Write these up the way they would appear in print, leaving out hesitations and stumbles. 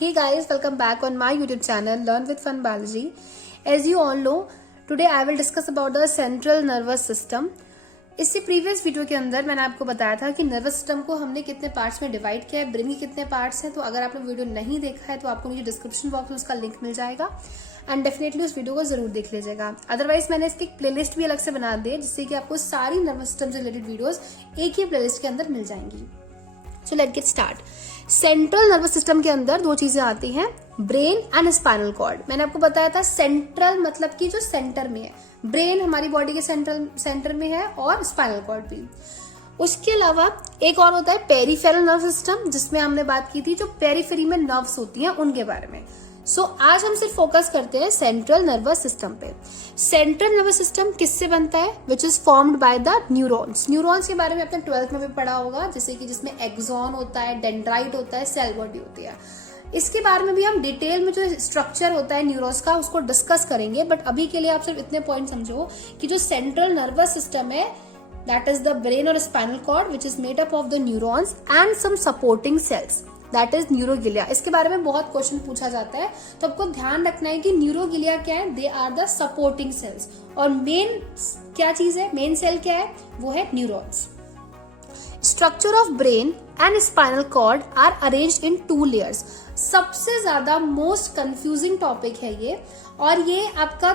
Hey guys, welcome back on my YouTube channel Learn with Fun Biology. As you all know, today I will discuss about the central nervous system. इससे previous video के अंदर मैंने आपको बताया था कि nervous system को हमने कितने पार्ट्स में डिवाइड किया है, ब्रेन के कितने पार्ट्स हैं। तो अगर आपने वीडियो नहीं देखा है तो आपको नीचे डिस्क्रिप्शन बॉक्स में उसका लिंक मिल जाएगा एंड डेफिनेटली उस वीडियो को जरूर देख लीजिएगा। अदरवाइज मैंने इसकी प्लेलिस्ट भी अलग से बना दी है जिससे कि आपको सारी नर्वस सिस्टम से रिलेटेड वीडियोस एक ही प्लेलिस्ट के अंदर मिल जाएंगी। So let's get start. Central nervous system के अंदर दो चीजें आती हैं, ब्रेन एंड स्पाइनल कॉर्ड। मैंने आपको बताया था सेंट्रल मतलब कि जो सेंटर में है, ब्रेन हमारी बॉडी के सेंटर में है और स्पाइनल कॉर्ड भी। उसके अलावा एक और होता है पेरिफेरल नर्वस सिस्टम, जिसमें हमने बात की थी जो पेरिफेरी में नर्व्स होती हैं उनके बारे में। सो आज हम सिर्फ फोकस करते हैं सेंट्रल नर्वस सिस्टम पे। सेंट्रल नर्वस सिस्टम किससे बनता है? विच is formed by the neurons. Neurons के बारे में आपने 12th में भी पढ़ा होगा, जैसे कि जिसमें एक्सॉन होता है, डेंड्राइट होता है, सेल बॉडी होती है। इसके बारे में भी हम डिटेल में जो स्ट्रक्चर होता है न्यूरॉन्स का उसको डिस्कस करेंगे, बट अभी के लिए आप सिर्फ इतने पॉइंट समझो कि जो सेंट्रल नर्वस सिस्टम है दैट इज द ब्रेन और spinal cord which is made up of the neurons and some supporting cells that is neuroglia. इसके बारे में बहुत क्वेश्चन पूछा जाता है, तो आपको ध्यान रखना है कि न्यूरोगिलिया क्या है, they are the supporting cells. और मेन क्या चीज है, मेन सेल क्या है, वो है neurons. Structure of brain and spinal cord are arranged in 2 layers. सबसे ज्यादा मोस्ट कंफ्यूजिंग टॉपिक है ये, और ये आपका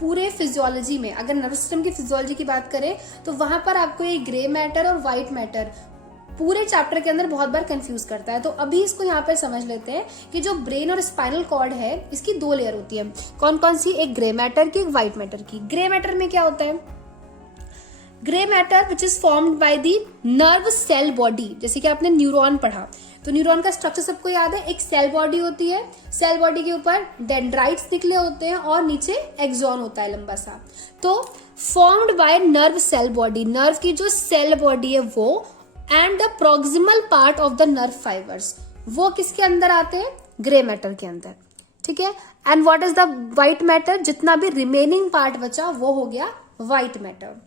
पूरे फिजियोलॉजी में, अगर नर्वस सिस्टम की फिजियोलॉजी की बात करें तो वहां पर आपको ये ग्रे मैटर और व्हाइट मैटर पूरे चैप्टर के अंदर बहुत बार कंफ्यूज करता है। तो अभी इसको यहाँ पे समझ लेते हैं कि जो ब्रेन और स्पाइनल कॉर्ड है इसकी 2 लेयर होती है। कौन कौन सी? एक ग्रे मैटर की, एक व्हाइट मैटर की। ग्रे मैटर में क्या होता है? Grey matter which is formed by the nerve cell body. जैसे कि आपने न्यूरॉन पढ़ा, तो न्यूरॉन का स्ट्रक्चर सबको याद है, एक सेल बॉडी होती है, सेल बॉडी के ऊपर डेंड्राइट्स निकले होते हैं और नीचे एक्सॉन होता है लंबा सा। तो formed by nerve cell body, nerve की जो सेल बॉडी है वो, and the proximal part of the nerve fibres, वो किसके अंदर आते हैं? ग्रे मैटर के अंदर। ठीक है। And what is the white matter? जितना भी रिमेनिंग पार्ट बचा वो हो गया व्हाइट मैटर।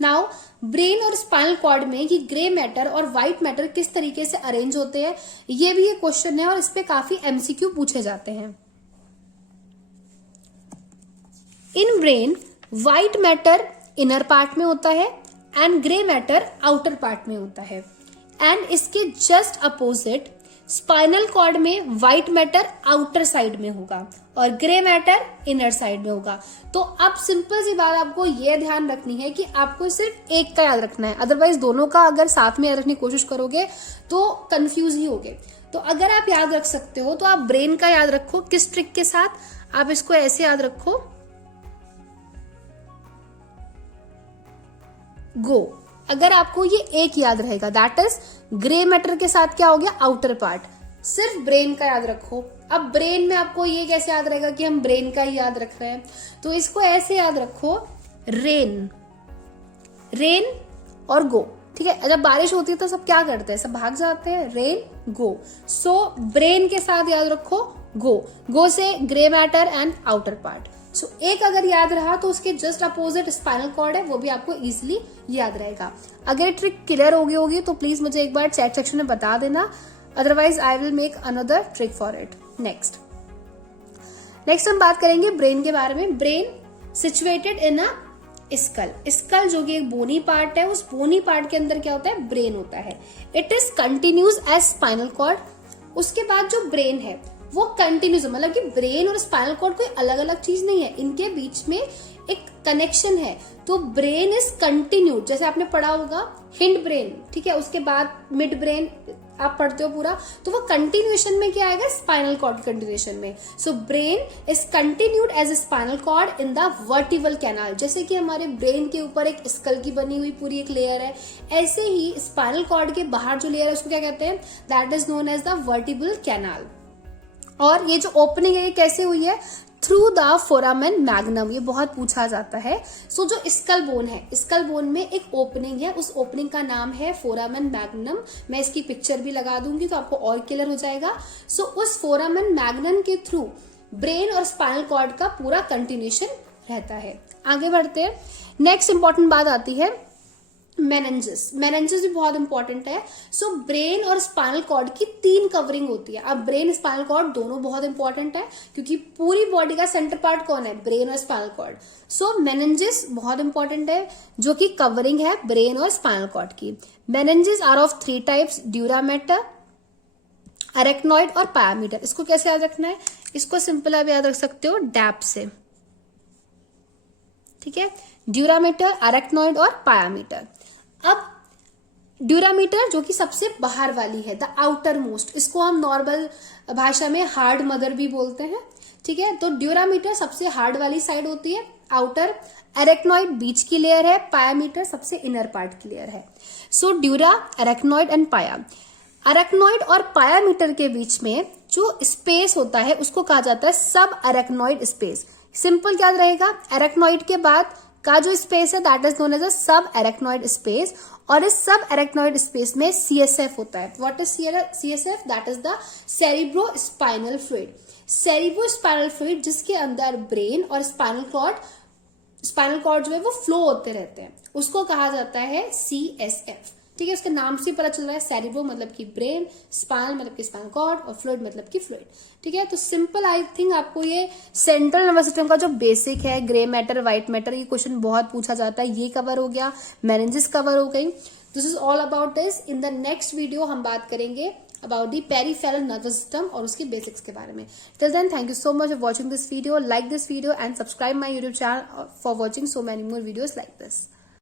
नाउ ब्रेन और स्पाइनल कॉर्ड में ये ग्रे मैटर और व्हाइट मैटर किस तरीके से अरेंज होते हैं, ये भी एक क्वेश्चन है और इस पे काफी एमसीक्यू पूछे जाते हैं। In brain white matter inner part में होता है and grey matter outer part में होता है। एंड इसके जस्ट अपोजिट स्पाइनल कॉर्ड में व्हाइट मैटर आउटर साइड में होगा और ग्रे मैटर इनर साइड में होगा। तो अब सिंपल सी बात आपको यह ध्यान रखनी है कि आपको सिर्फ एक का याद रखना है, अदरवाइज दोनों का अगर साथ में याद रखने की कोशिश करोगे तो कंफ्यूज ही होगे। तो अगर आप याद रख सकते हो तो आप ब्रेन का याद रखो। किस ट्रिक के साथ? आप इसको ऐसे याद रखो, गो। अगर आपको ये एक याद रहेगा दैट इज ग्रे मैटर के साथ क्या हो गया, आउटर पार्ट। सिर्फ ब्रेन का याद रखो। अब ब्रेन में आपको ये कैसे याद रहेगा कि हम ब्रेन का ही याद रख रहे हैं, तो इसको ऐसे याद रखो, रेन, रेन और गो। ठीक है। जब बारिश होती है तो सब क्या करते हैं, सब भाग जाते हैं, रेन गो। सो ब्रेन के साथ याद रखो गो, गो से grey matter and outer part. So एक अगर याद रहा तो उसके जस्ट अपोजिट स्पाइनल कॉर्ड है, वो भी आपको इजीली याद रहेगा। अगर ट्रिक क्लियर हो गई होगी तो प्लीज मुझे एक बार चैट सेक्शन में बता देना, otherwise I will make another trick for it. Next हम बात करेंगे ब्रेन के बारे में। Brain situated in a skull. Skull जो कि एक बोनी पार्ट है, उस बोनी पार्ट के अंदर क्या होता है, ब्रेन होता है। It is continuous as spinal cord. उसके बाद जो ब्रेन है वो कंटिन्यूस, मतलब कि ब्रेन और स्पाइनल कॉर्ड कोई अलग अलग चीज नहीं है, इनके बीच में एक कनेक्शन है। तो ब्रेन इज कंटिन्यूड, जैसे आपने पढ़ा होगा हिंड ब्रेन, ठीक है, उसके बाद मिड ब्रेन आप पढ़ते हो पूरा, तो वो कंटिन्यूएशन में क्या आएगा, स्पाइनल कॉर्ड कंटिन्यूएशन में। So brain is continued as a spinal cord in the vertebral canal. जैसे कि हमारे ब्रेन के ऊपर एक स्कल की बनी हुई पूरी एक लेयर है, ऐसे ही स्पाइनल कॉर्ड के बाहर जो लेयर है उसको क्या कहते हैं, that is known as the vertebral canal. और ये जो ओपनिंग है ये कैसे हुई है, थ्रू द फोरामेन मैग्नम। ये बहुत पूछा जाता है। सो जो स्कल बोन है, स्कल बोन में एक ओपनिंग है, उस ओपनिंग का नाम है फोरामेन मैग्नम। मैं इसकी पिक्चर भी लगा दूंगी तो आपको और क्लियर हो जाएगा। सो उस फोरामेन मैग्नम के थ्रू ब्रेन और स्पाइनल कॉर्ड का पूरा कंटिन्यूएशन रहता है। आगे बढ़ते हैं। नेक्स्ट इंपॉर्टेंट बात आती है मेनेंजेस भी बहुत इंपॉर्टेंट है। सो ब्रेन और स्पाइनल कॉर्ड की 3 कवरिंग होती है। अब ब्रेन स्पाइनल कॉर्ड दोनों बहुत इंपॉर्टेंट है, क्योंकि पूरी बॉडी का सेंटर पार्ट कौन है, ब्रेन और स्पाइनल कॉर्ड। सो मेनेंजेस बहुत इंपॉर्टेंट है, जो कि कवरिंग है ब्रेन और स्पाइनल कॉर्ड की। Meninges are of 3 types, dura mater, arachnoid और पायामीटर। इसको कैसे याद रखना है, इसको सिंपल आप याद रख सकते हो डैप से, ठीक है। ड्यूरामीटर, अरेक्नॉइड और पायामीटर। अब ड्यूरामीटर जो कि सबसे बाहर वाली है, द आउटर मोस्ट, इसको हम नॉर्मल भाषा में हार्ड मदर भी बोलते हैं, ठीक है। तो ड्यूरामीटर सबसे हार्ड वाली साइड होती है, आउटर। अरेक्नॉइड बीच की लेयर है, पायामीटर सबसे इनर पार्ट की लेयर है। सो ड्यूरा, अरेक्नॉइड एंड पाया। अरेक्नॉइड और पायामीटर के बीच में जो स्पेस होता है उसको कहा जाता है सब अरेक्नॉइड स्पेस। सिंपल याद रहेगा, अरेक्नॉइड के बाद का जो स्पेस है that is known as a subarachnoid space, और इस सब अरेक्नॉइड स्पेस में सीएसएफ होता है। What is CSF? That is the cerebro spinal fluid. Cerebro spinal fluid जिसके अंदर ब्रेन और स्पाइनल कॉर्ड जो है वो फ्लो होते रहते हैं, उसको कहा जाता है सीएसएफ, ठीक है। उसके नाम से पता चल रहा है, सेरिब्रो मतलब कि ब्रेन, स्पाइनल मतलब कि स्पाइनल कॉर्ड, और फ्लूइड मतलब कि फ्लूइड, ठीक है। तो सिंपल, आई थिंक आपको ये सेंट्रल नर्वस सिस्टम का जो बेसिक है, ग्रे मैटर, व्हाइट मैटर, ये क्वेश्चन बहुत पूछा जाता है, ये कवर हो गया। मेनिंजेस कवर हो गई। This is all about this. In the next video हम बात करेंगे about the peripheral nervous system और उसके बेसिक्स के बारे में। Till then, thank you so much for watching this video, like this video and subscribe my YouTube channel for watching so many more videos like this.